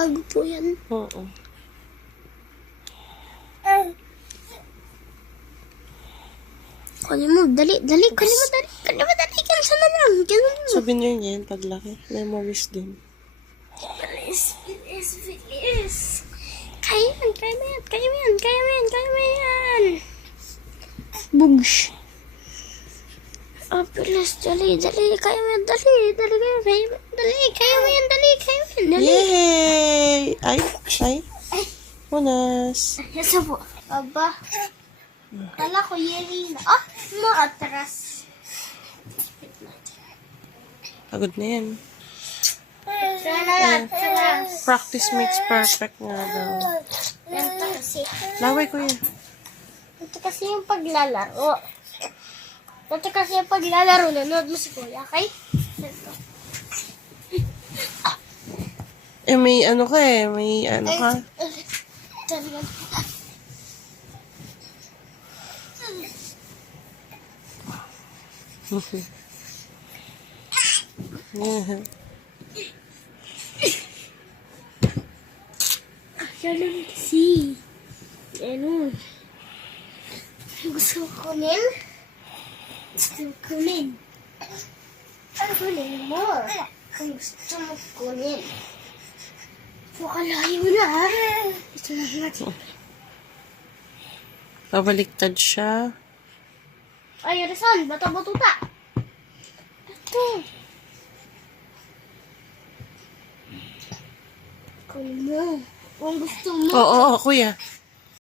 Bago po yan. Oo. Kunin mo, dali. Kunin mo, dali. Kansa na lang. Souvenir niya yun paglaki. Memories din. Bilis. Kaya mo yan. Bugs. Oh, bilis. Dali. Kaya mo yan. Yay! Ay. Unas. Yes po. Aba. Kala ko yeri na. Ah, maatras. Pagod na yan. Sana. Practice makes perfect nga daw. Ganito kasi. Laway ko yan. Ito kasi yung paglalaro. Nanood mo si Kuya, okay? Ito. May ano ka eh. May ano ka. Talaga. Yeah. Ganun kasi. Ganun. Gusto ko kunin. Kunin mo. Kung gusto mo kunin. Makalayo na ha. Ito na natin. Pabaliktad siya. Ay, Rizal, bata-batuta. Ito. Kunin mo. Kung gusto mo. Oo, kuya.